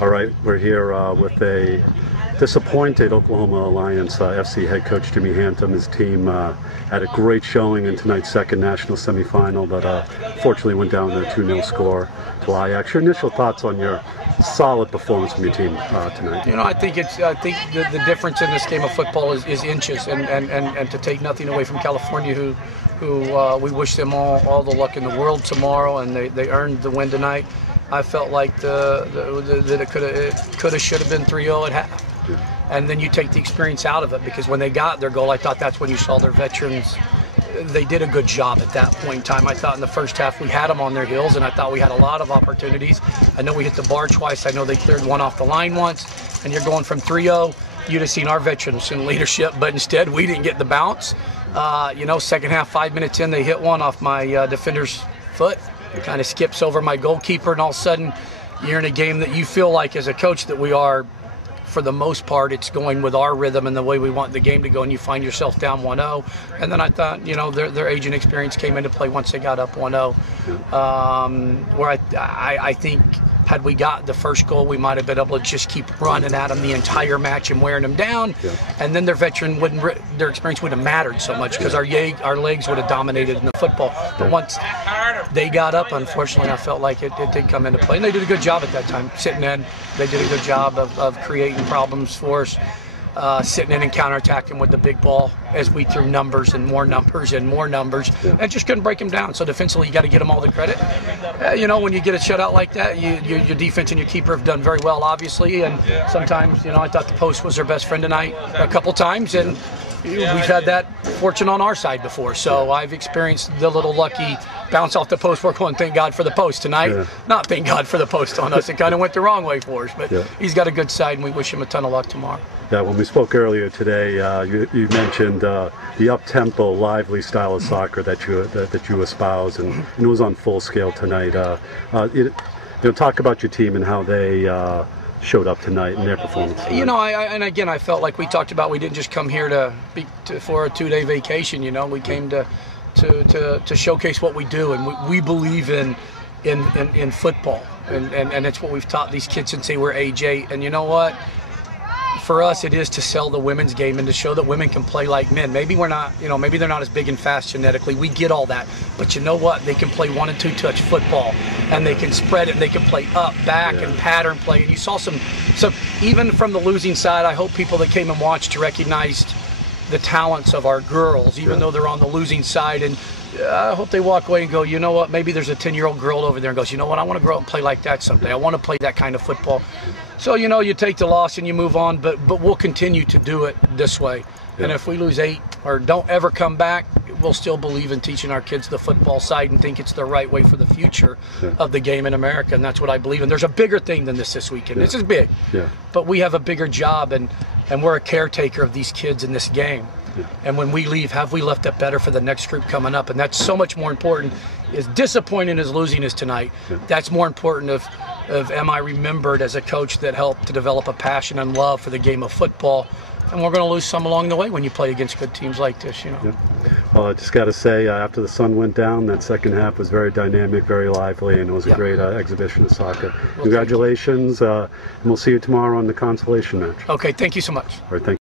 All right, we're here with a disappointed Oklahoma Alliance FC head coach Jimmy Hampton. His team had a great showing in tonight's second national semifinal, but fortunately went down to a 2-0 score to Ajax. Your initial thoughts on your solid performance from your team tonight? You know, I think the difference in this game of football is inches, and to take nothing away from California, who we wish them all the luck in the world tomorrow, and they earned the win tonight. I felt like that it could have, should have been 3-0 at half. Yeah. And then you take the experience out of it, because when they got their goal, I thought that's when you saw their veterans. They did a good job at that point in time. I thought in the first half we had them on their heels, and I thought we had a lot of opportunities. I know we hit the bar twice. I know they cleared one off the line once, and you're going from 3-0. You'd have seen our veterans in leadership, but instead we didn't get the bounce. You know, second half, 5 minutes in, they hit one off my defender's foot. Kind of skips over my goalkeeper, and all of a sudden you're in a game that you feel like, as a coach, that we are, for the most part, it's going with our rhythm and the way we want the game to go, and you find yourself down 1-0. And then I thought, you know, their age and experience came into play once they got up 1-0. Where I think, had we got the first goal, we might have been able to just keep running at them the entire match and wearing them down. Yeah. And then their experience wouldn't have mattered so much, because our legs would have dominated in the football. But once they got up, unfortunately, I felt like it did come into play. And they did a good job at that time, sitting in. They did a good job of creating problems for us. Sitting in and counterattacking with the big ball as we threw numbers and more numbers and more numbers, and just couldn't break them down. So defensively, you got to get them all the credit. You know, when you get a shutout like that, your defense and your keeper have done very well, obviously. And sometimes, you know, I thought the post was their best friend tonight a couple times, and we've had that fortune on our side before. So I've experienced the little lucky bounce off the post. We're going, thank God for the post tonight. Yeah. Not thank God for the post on us. It kind of went the wrong way for us. But he's got a good side, and we wish him a ton of luck tomorrow. Yeah, when we spoke earlier today, you mentioned the up-tempo, lively style of soccer that you espouse, and it was on full scale tonight. You know, talk about your team and how they showed up tonight in their performance tonight. You know, and again, I felt like we talked about, we didn't just come here for a 2-day vacation. You know, we came to showcase what we do, and we believe in football, and it's what we've taught these kids since they were age 8. And you know what? For us, it is to sell the women's game and to show that women can play like men. Maybe we're not, you know, maybe they're not as big and fast genetically. We get all that. But you know what? They can play 1 and 2 touch football, and they can spread it, and they can play up, back, and pattern play. And you saw some even from the losing side, I hope people that came and watched recognized the talents of our girls, even though they're on the losing side. And I hope they walk away and go, you know what, maybe there's a 10-year-old girl over there and goes, you know what, I want to grow up and play like that someday. I want to play that kind of football. So, you know, you take the loss and you move on, but we'll continue to do it this way. Yeah. And if we lose 8 or don't ever come back, we'll still believe in teaching our kids the football side and think it's the right way for the future of the game in America. And that's what I believe in. There's a bigger thing than this weekend. This is big, but we have a bigger job, and we're a caretaker of these kids in this game. Yeah. And when we leave, have we left it better for the next group coming up? And that's so much more important. As disappointing as losing is tonight, that's more important of am I remembered as a coach that helped to develop a passion and love for the game of football? And we're going to lose some along the way when you play against good teams like this, you know. Yeah. Well, I just got to say, after the sun went down, that second half was very dynamic, very lively, and it was a great exhibition of soccer. Well, congratulations, and we'll see you tomorrow on the consolation match. Okay, thank you so much. All right, thank you.